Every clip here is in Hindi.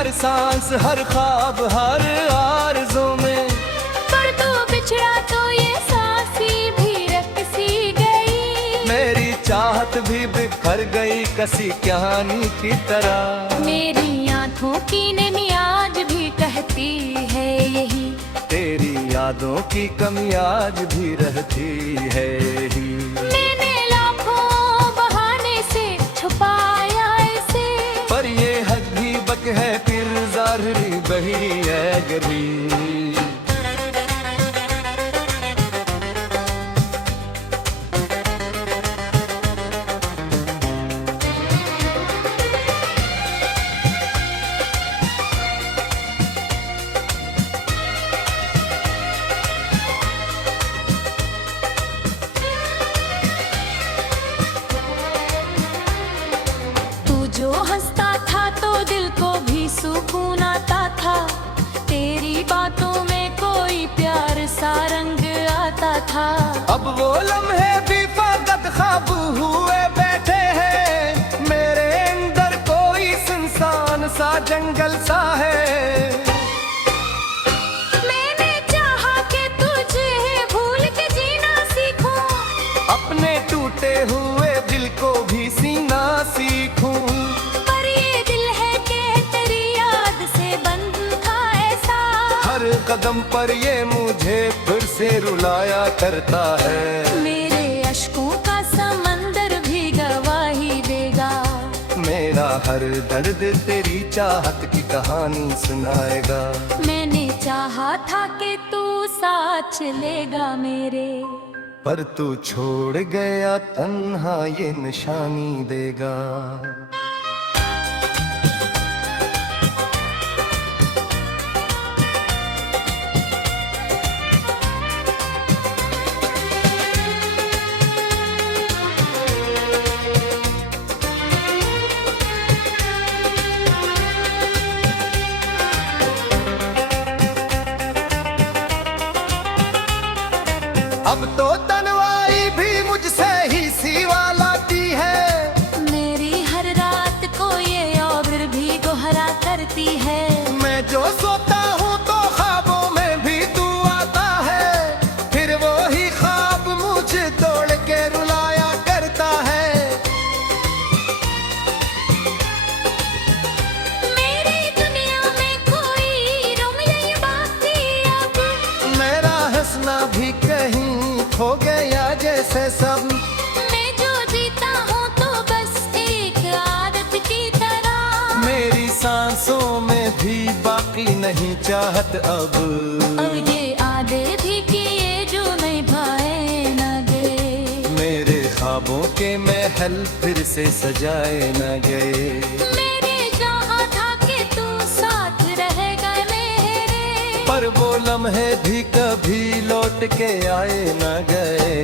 हर सांस हर ख्वाब हर आरज़ू में। पर तू बिछड़ा तो ये सांसी भी रक सी गई। मेरी चाहत भी बिखर गई कसी कहानी की तरह। मेरी आँखों की नमी आज भी कहती है यही। तेरी यादों की कमी आज भी रहती है ही। मैंने लाखों बहाने से छुपाया इसे, पर ये हक भी बक है फिर ज़ाहिरी बही है गरी। जो हंसता था तो दिल को भी सुकून आता था। तेरी बातों में कोई प्यार सा रंग आता था। अब वो लम्हे भी फकत ख्वाब हुए बैठे हैं। मेरे अंदर कोई सुनसान सा जंगल सा है। मैंने चाहा कि तुझे भूल के जीना सीखूं। अपने टूटे हुए दिल को भी सीना सीखूं। हर कदम पर ये मुझे फिर से रुलाया करता है। मेरे अश्कों का समंदर भी गवाही देगा। मेरा हर दर्द तेरी चाहत की कहानी सुनाएगा। मैंने चाहा था कि तू साथ चलेगा मेरे, पर तू छोड़ गया तन्हा ये निशानी देगा। अब तो तन्हाई भी मुझसे ही सिवा लाती है। मेरी हर रात को ये औबर भी गोहरा करती है। मैं जो सोता हूँ तो ख्वाबों में भी तू आता है। फिर वो ही ख्वाब मुझे तोड़ के रुलाया करता है। मेरी दुनिया में कोई रोमियो बाकी अब। मेरा हंसना भी कहीं हो गया जैसे सब। मैं जो जीता हूँ तो बस एक आदत की तरह। मेरी सांसों में भी बाकी नहीं चाहत अब। अब ये आदत भी किए जो निभाए न गए। मेरे ख्वाबों के महल फिर से सजाए न गए। मैंने चाहा था कि तू साथ रहेगा मेरे, पर वो लम्हे भी कभी लौट के आए न गए।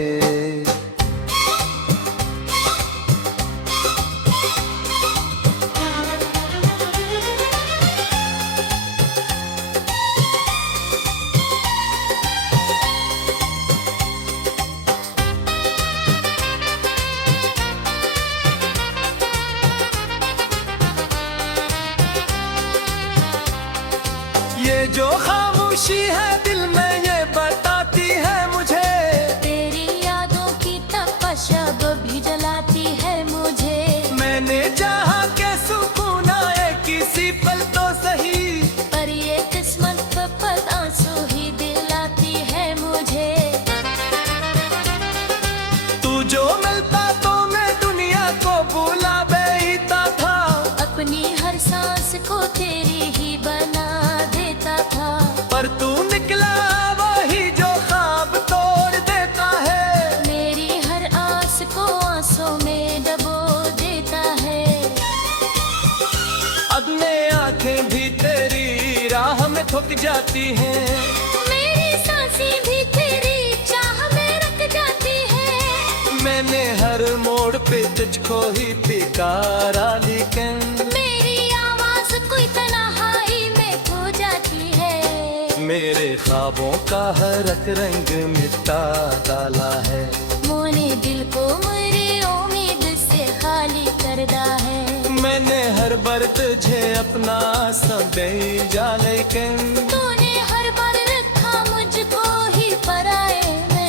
ये जो खामोशी है दिल में ये बताती है मुझे। तेरी यादों की तपश अब भी जलाती है मुझे। मैंने चाहा के सुकून आए किसी पल तो सही। पर ये किस्मत पर आंसू ही दिलाती है मुझे। तू जो मिलता तो मैं दुनिया को भुला बैठता था। अपनी हर सांस को तेरी ही बना देता था। पर तू निकला वही जो ख्वाब तोड़ देता है। मेरी हर आस को आंसू में डबो देता है। अब मैं आंखें भी तेरी राह में थक जाती हैं। मेरी सांसें भी तेरी चाह में रख जाती है। मैंने हर मोड़ पे तुझको ही पुकारा लेकिन मेरी आवाज कोई तन्हाई में खो जाती है। मेरे ख्वाबों का हर एक रंग मिटा डाला है। मोने दिल को मेरी उम्मीद से खाली कर करदा है। मैंने हर बार तुझे अपना सब दे जा, लेकिन तूने हर बार रखा मुझको ही पराए में।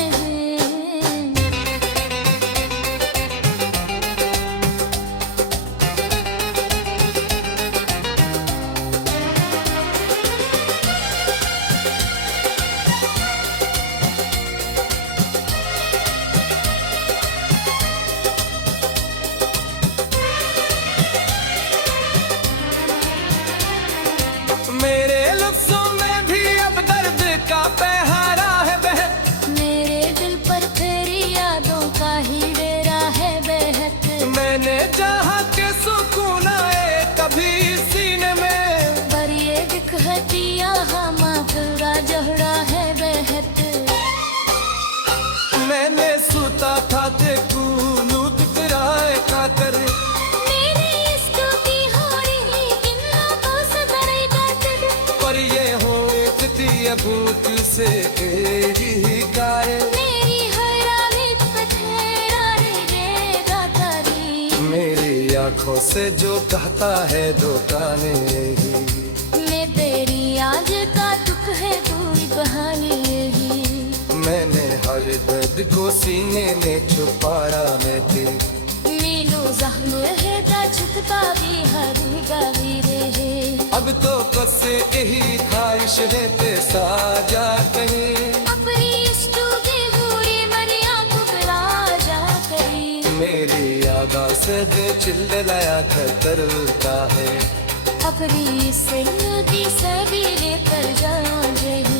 मेरे लफ्जों में भी अब दर्द का पहरा है बहन। मेरे दिल पर तेरी यादों का ही डेरा है बेहद। मैंने चाहा के सुकून आए कभी सीने में, पर ये दिखतिया हम पूरा जहरा है बेहद। मैंने सुता था देखू लूट कराए खातर। मेरे इश्क की हो रही इन लोगों से बड़ी खातिर। पर ये हो इतनी अबूत से तेरी ही गाए। मेरी हैरानी पे ठहरा रे गातारी। मेरी आंखों से जो कहता है दुकाने ही, मैं तेरी आज का दुख है तू ही बहाने ही। मैंने हर दर्द को सीने में छुपाया मैं थी। मीनू जख्म है ता छुपता भी हरी गावी रहे। अब तो बस यही ख्वाहिश है ते साजा कहीं। अपनी इश्क की पूरी मरिया पुकला जा करी। मेरी यादा से दिल चिल्लाया खतरता है। अपनी जिंदगी से भी लेकर जाऊं रही।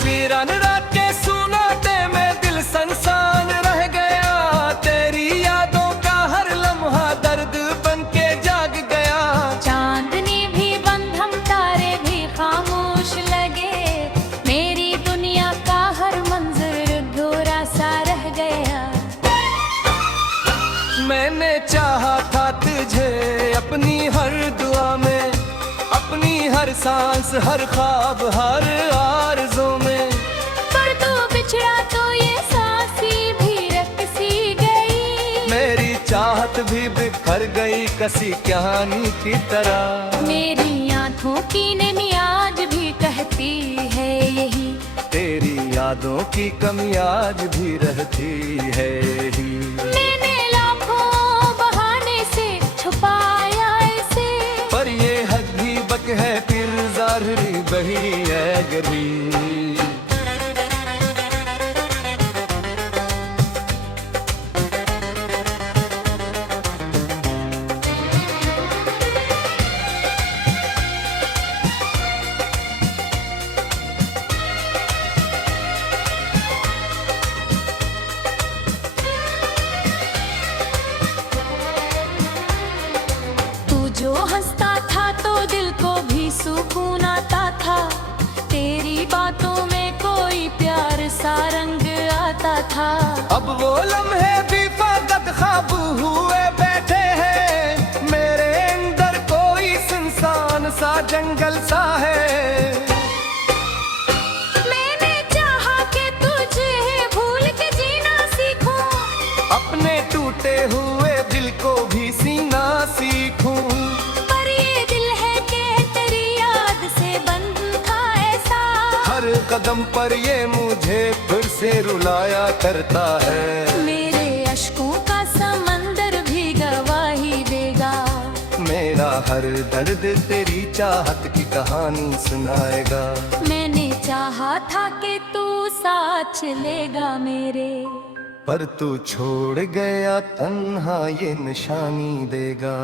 वीरान रात के सुनाते में दिल सनसान रह गया। तेरी यादों का हर लम्हा दर्द बन के जाग गया। चांदनी भी बंद हम तारे भी खामोश लगे। मेरी दुनिया का हर मंजर अधूरा सा रह गया। मैंने चाहा था तुझे अपनी हर दुआ में, अपनी हर सांस हर ख्वाब हर आरज़ू में। पर तू बिछड़ा तो ये सांसी भी रकसी गई। मेरी चाहत भी बिखर गई कसी कहानी की तरह। मेरी आंखों की नैनी आज भी कहती है यही। तेरी यादों की कमी आज भी रहती है ही। मैंने लाखों बहाने से छुपाया इसे। पर ये हद भी बक है फिर ज़ाहिरी बही है गरी। तू जो हंसता था तो दिल को भी सुकून आता था। तेरी बातों में कोई प्यार सा रंग आता था। अब वो लम्हे भी फकत ख्वाब हुए बैठे हैं। मेरे अंदर कोई सुनसान सा जंगल सा है। मैंने चाहा कि तुझे भूल के जीना सीखूं। अपने टूटे हुए दिल को भी सीना सीखूं। पर ये दिल है कि तेरी याद से बंद था ऐसा। हर कदम पर ये मुझे फिर से रुलाया करता है। मेरे अश्कों का समंदर भी गवाही देगा। मेरा हर दर्द तेरी चाहत की कहानी सुनाएगा। मैंने चाहा था कि तू साथ चलेगा मेरे। पर तू छोड़ गया तन्हा ये निशानी देगा।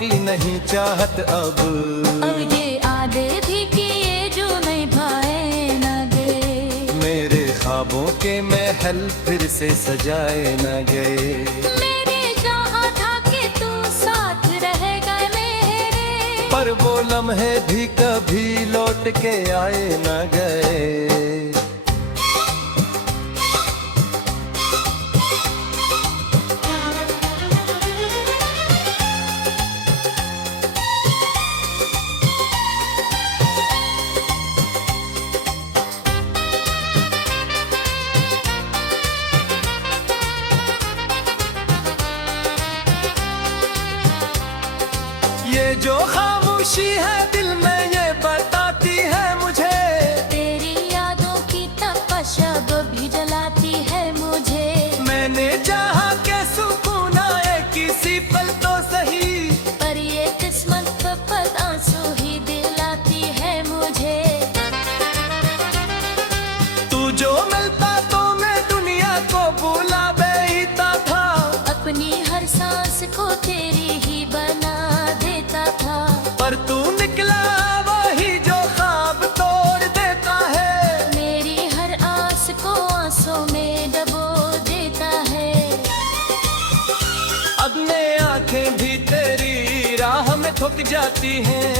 बाकी नहीं चाहत अब ये आदे भी किए जो निभाए न गए, मेरे ख्वाबों के महल फिर से सजाए न गए। मेरे जहाँ था कि तू साथ रहेगा मेरे, पर वो लम्हे भी कभी लौट के आए न गए। ये जो खामोशी है दिल में ये बताती है मुझे, तेरी यादों की तपश अब भी जलाती है मुझे। मैंने चाहा के सुकून आए किसी पल तो सही, पर ये किस्मत पत आंसू ही दिलाती है मुझे। तू जो मिलता तो मैं दुनिया को भुला बैठता था, अपनी हर सांस को तेरी ही बना देता था। पर तू निकला वही जो ख्वाब तोड़ देता है, मेरी हर आस को आंसों में डबो देता है। अब मैं आंखें भी तेरी राह में थक जाती हैं,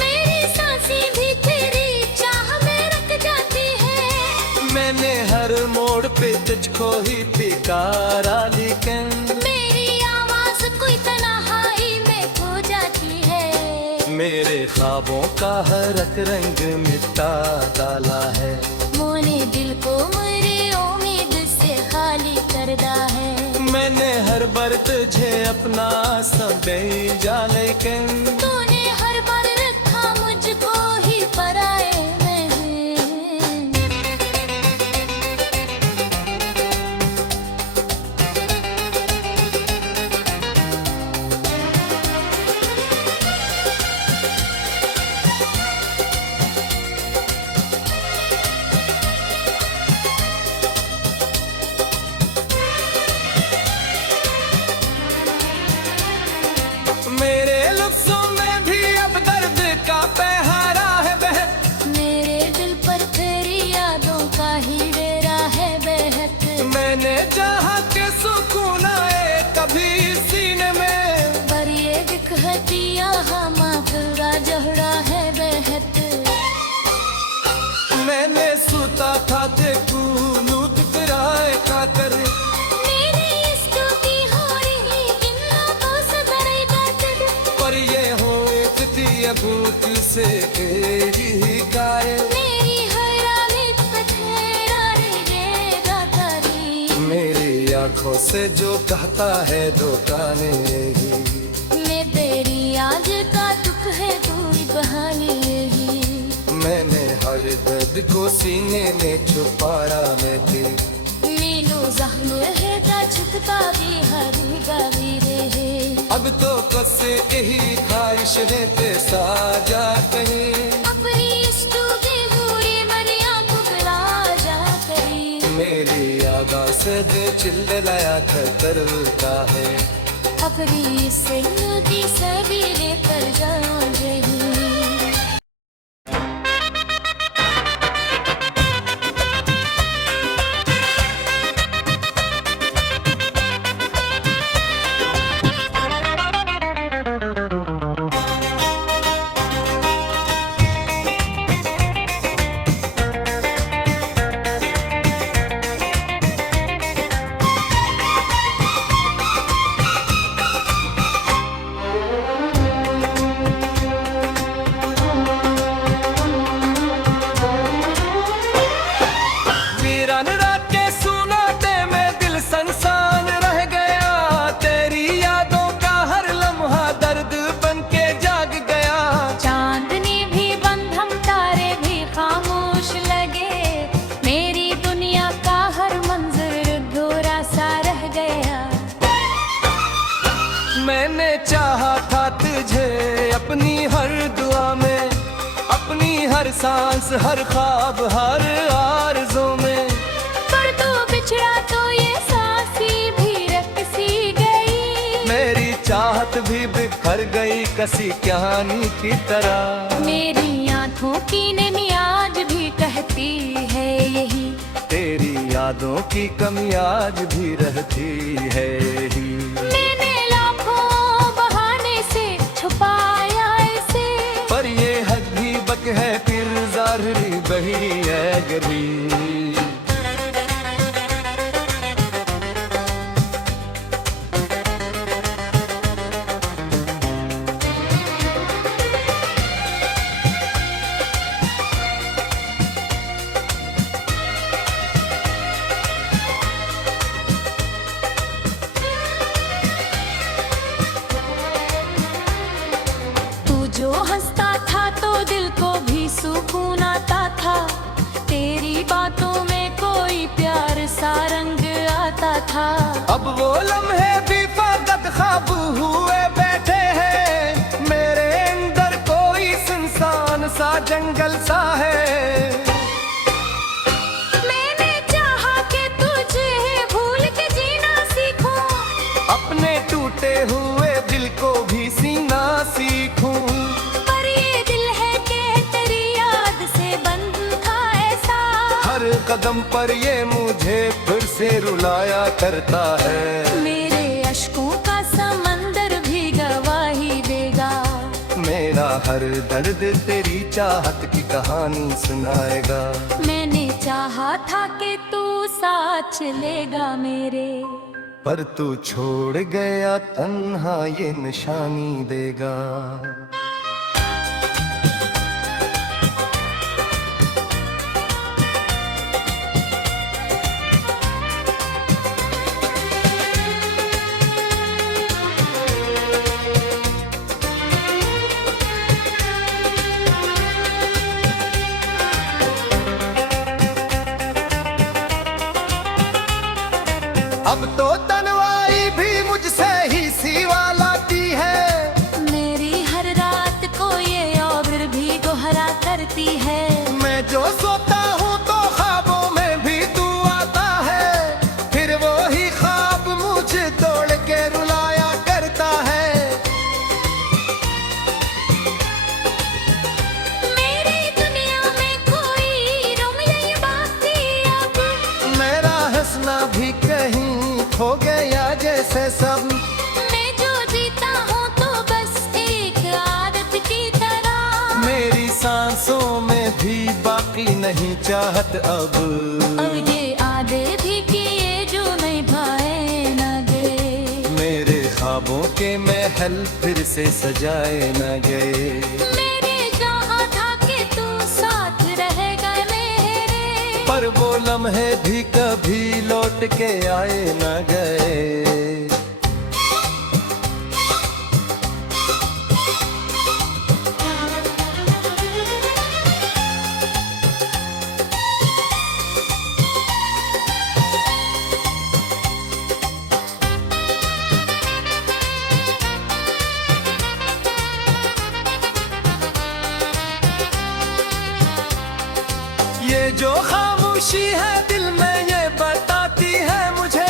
मेरी सांसें भी तेरी चाह में रख जाती है। मैंने हर मोड़ पे तुझको ही पुकारा लेकिन मेरी आवाज कोई तन्हाई में खो जाती है। मेरे ख्वाबों का हर एक रंग मिटा डाला है, मोने दिल को मेरी उम्मीद से खाली कर दा है। मैंने हर बार तुझे अपना समझा लेकिन तूने हर बार रखा मुझको ही पराए में। मेरे लफ्जों में भी अब दर्द का पहरा है बहक, मेरे दिल पर तेरी यादों का ही डेरा है बेहद। मैंने चाहा के सुकून आए कभी सीने में, पर ये दिखती यहाँ माफिला जहरा है बेहद। मैंने सुता था देखू नूत किराए खातर, मेरे इश्क की हो रही इन लोगों से बड़ी बात। पर ये हो इतनी भूत से तेरी गाय। मेरी हैरानी पे तेरा रहेगा तारी, मेरी आंखों से जो कहता है दुकाने ही, मैं तेरी आज का दुख है दूरी बहाने ही। मैंने हर दर्द को सीने में छुपाया मैं थी, मीनू जख्म है ता छुपता भी हरी गावी रहे। अब तो बस यही ख्वाहिश है ते साजा कहीं, अपनी इश्क की पूरी मरिया पुकला जा करी। मेरी आगा से दे चिल्लाया करता है, अपनी जिंदगी से भी लेकर जाओ जही। मैंने चाहा था तुझे अपनी हर दुआ में, अपनी हर सांस हर ख्वाब हर आरज़ू में। पर तू बिछड़ा तो ये सांसी भी रख सी गई, मेरी चाहत भी बिखर भर गई कसी कहानी की तरह। मेरी आंखों की नमी आज भी कहती है यही, तेरी यादों की कमी आज भी रहती है ही। मैंने लाखों बहाने से छुपाया इसे, पर ये हद भी बक है फिर ज़ाहिरी बही है गरी। जो हंसता था तो दिल को भी सुकून आता था, तेरी बातों में कोई प्यार सा रंग आता था। अब वो लम्हे भी फकत ख्वाब हुए बैठे हैं, मेरे अंदर कोई सुनसान सा जंगल सा है। मैंने चाहा कि तुझे भूल के जीना सीखूं, अपने टूटे हुए दिल को भी सीना सीखूं। पर ये दिल है कि तेरी याद से बंद था ऐसा, हर कदम पर ये मुझे फिर से रुलाया करता है। मेरे अश्कों का समंदर भी गवाही देगा, मेरा हर दर्द तेरी चाहत की कहानी सुनाएगा। मैंने चाहा था कि तू साथ चलेगा मेरे, पर तू छोड़ गया तन्हा ये निशानी देगा। अब तो तन्हाई भी मुझसे ही सिवा लाती है, मेरी हर रात को ये और भी दोहरा करती है। मैं जो सोता हूँ तो ख्वाबों में भी तू आता है, फिर वो ही ख्वाब मुझे तोड़ के रुलाया करता है। मेरी दुनिया में कोई रोमियो बाकी अब, मेरा हंसना भी कहीं खो गया जैसे सब। मैं जो जीता हूँ तो बस एक आदत की तरह, मेरी सांसों में भी बाकी नहीं चाहत अब। अब ये आदे भी किए जो निभाए न गए, मेरे ख्वाबों के महल फिर से सजाए न गए। मैंने चाहा था कि तू साथ रहेगा मेरे, पर वो लम्हे भी कभी लौट के आए न गए। ये जो खामोशी है दिल में ये बताती है मुझे,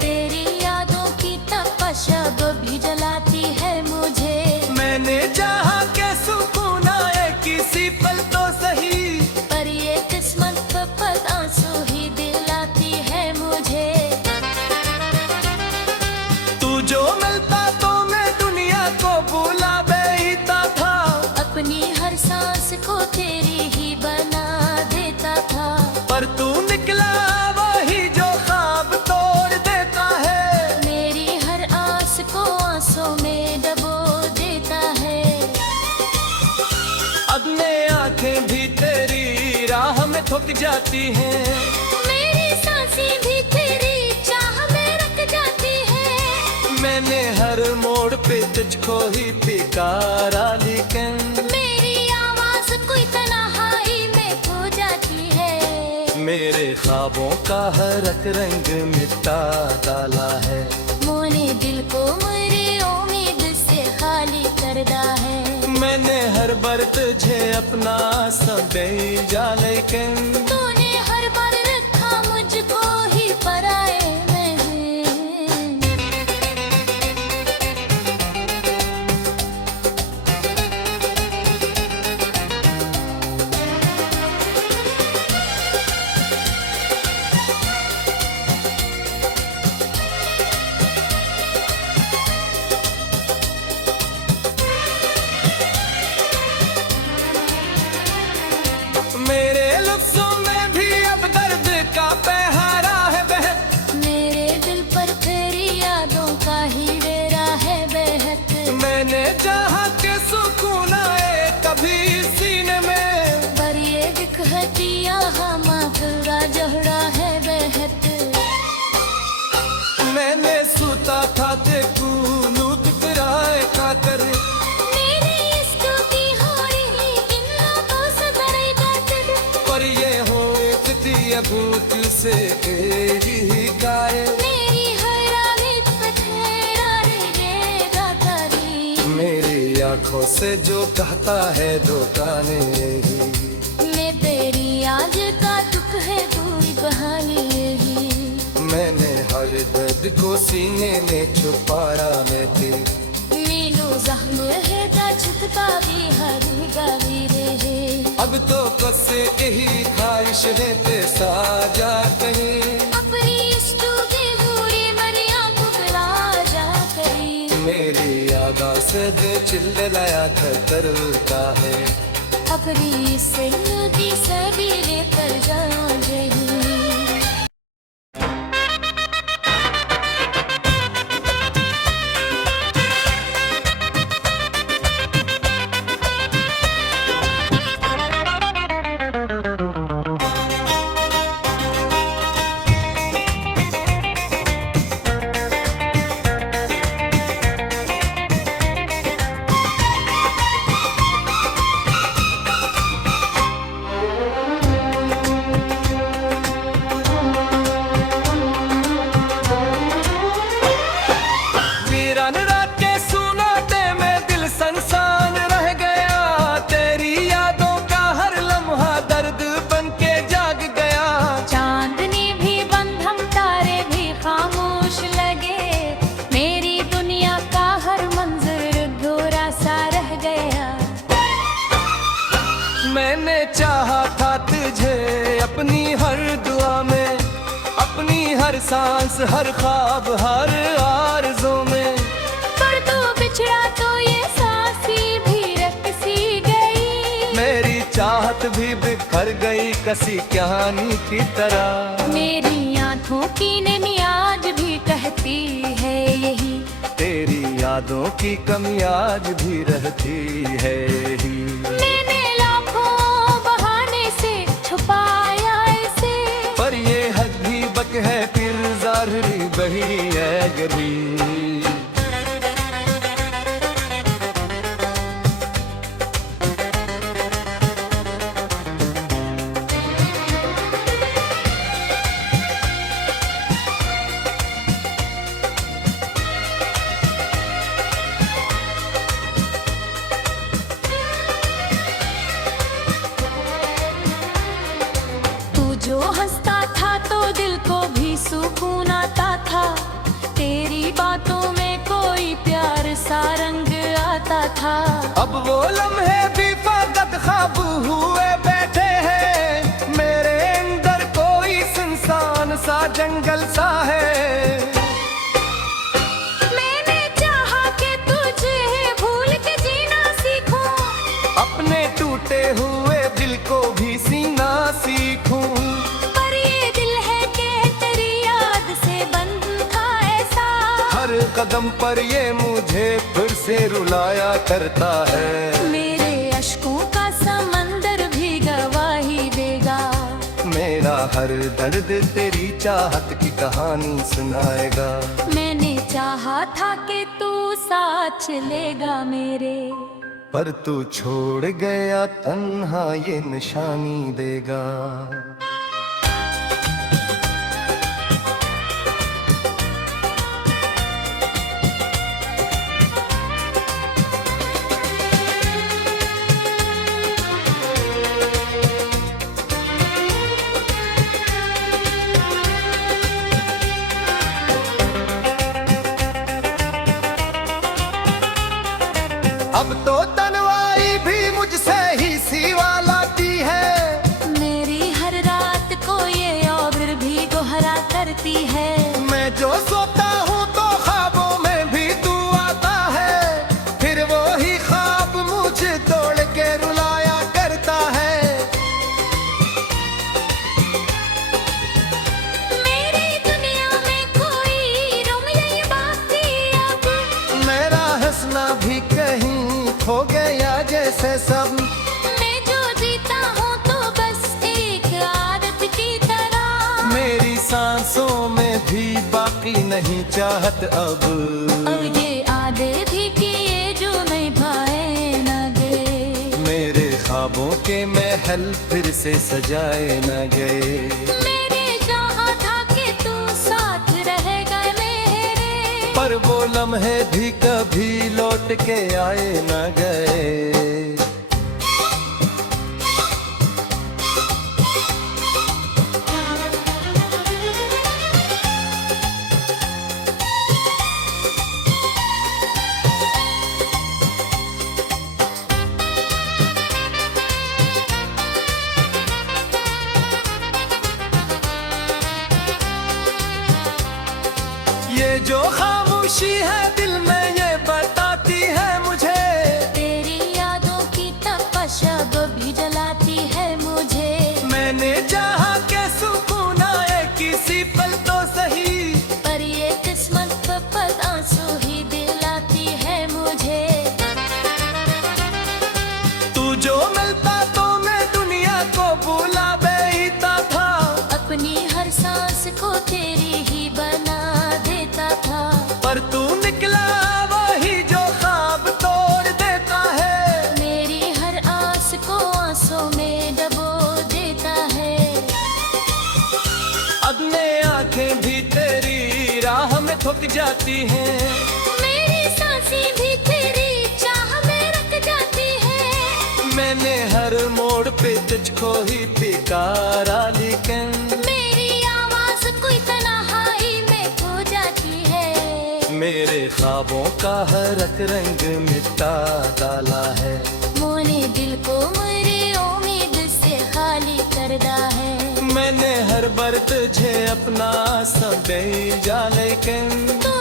तेरी यादों की तपश अब भी जलाती है मुझे। मैंने चाहा के सुकून आए किसी पल तो सही, पर ये किस्मत पर आंसू ही दिलाती है मुझे। तू जो मिलता तो मैं दुनिया को भुला देता था, अपनी हर सांस को तेरी ही बना देता था। पर तू निकला वही जो ख्वाब तोड़ देता है, मेरी हर आस को आंसू में डबो देता है। अब मैं आंखें भी तेरी राह में थक जाती हैं, मेरी सांसें भी तेरी चाह में रख जाती है। मैंने हर मोड़ पे तुझको ही पुकारा लेकिन मेरी आवाज कोई तन्हाई में खो जाती है। मेरे ख्वाबों का हर एक रंग मिटा डाला है। मोने दिल को मेरी उम्मीद से खाली करदा है। मैंने हर बार तुझे अपना समझा लेकिन तूने हर बार रखा मुझको ही पराए में। से ही गाए मेरी हैरानियत पे ठहरा रहेगा तारीफ। मेरी आंखों से जो कहता है दो ताने ही मैं तेरी आज का दुख है दूरी बहाने ही। मैंने हर दर्द को सीने में छुपाया मैं थी मीनू जख्म है ता छुटका भी हरी गावी रहे। अब तो कसे यही ख्वाहिश है ते साजा कहीं अपनी इश्क़ की पूरी मरिया पुकला जा करी। मेरी यादा से दिल चिल्लाया करता है अपनी जिंदगी से भी लेकर जाओ जही। वीरान रात के सुनाते में दिल सनसान रह गया तेरी यादों का हर लम्हा दर्द बन के जाग गया। चांदनी भी बंद हम तारे भी खामोश लगे मेरी दुनिया का हर मंजर अधूरा सा रह गया। मैंने चाहा था तुझे अपनी हर दुआ में अपनी हर सांस हर ख्वाब हर आरज़ू में पर तू बिछड़ा तो ये सांसी भी रख सी गई। मेरी चाहत भी बिखर गई कसी कहानी की तरह। मेरी आंखों की नमी आज भी कहती है यही तेरी यादों की कमी आज भी रहती है ही। मैंने लाखों बहाने से छुपाया इसे पर ये हद भी बक है फिर ज़ाहिरी बही है गरी। तू जो हंसता था तो दिल को भी सुकून आता था। तेरी बातों में कोई प्यार सा रंग आता था। अब वो लम्हे भी फकत ख्वाब हुए बैठे हैं मेरे अंदर कोई सुनसान सा जंगल सा है। मैंने चाहा कि तुझे भूल के जीना सीखूं अपने टूटे हुए दिल को भी सीना सीखूं। पर ये दिल है कि तेरी याद से बंद था ऐसा। हर कदम पर ये मुझे फिर से रुलाया करता है। मेरे अश्कों का समंदर भी गवाही देगा। मेरा हर दर्द तेरी चाहत की कहानी सुनाएगा। मैंने चाहा था कि तू साथ चलेगा मेरे पर तू छोड़ गया तन्हा ये निशानी देगा। अब तो तन्हाई भी मुझसे ही सिवा लाती है। मेरी हर रात को ये और भी दोहरा करती है। मैं जो सोता हूँ तो ख्वाबों में भी तू आता है फिर वो ही ख्वाब मुझे तोड़ के रुलाया करता है। मेरी दुनिया में कोई रोम यही बाकी अब। मेरा हंसना भी कहीं खो गया जैसे सब। मैं जो जीता हूँ तो बस एक आदत की तरह। मेरी सांसों में भी बाकी नहीं चाहत अब। अब ये आदे भी किए जो निभाए न गए। मेरे ख्वाबों के महल फिर से सजाए न गए। मेरे जहाँ पर वो लम्हे भी कभी लौट के आए न गए। ये जो खामोशी है दिल में ये बताती है मुझे, तेरी यादों की तपश अब भी जलाती है मुझे। मैंने चाहा के सुकून आए किसी पल तो सही, पर ये किस्मत पद आंसू ही दिलाती है मुझे। तू जो मिलता तो मैं दुनिया को भूला बैठा था, अपनी हर सांस को तेरी ही बना देता था। पर तू निकला वही जो ख्वाब तोड़ देता है, मेरी हर आस को आंसू में डबो देता है। अब मैं आंखें भी तेरी राह में थक जाती हैं, मेरी सांसें भी तेरी चाह में रख जाती है। मैंने हर मोड़ पे तुझको ही पुकारा लेकिन मेरी आवाज कोई तन्हाई में खो जाती है। मेरे ख्वाबों का हर एक रंग मिटा डाला है, मोने दिल को मेरी उम्मीद से खाली कर दा है। मैंने हर बार तुझे अपना समझा लेकिन तू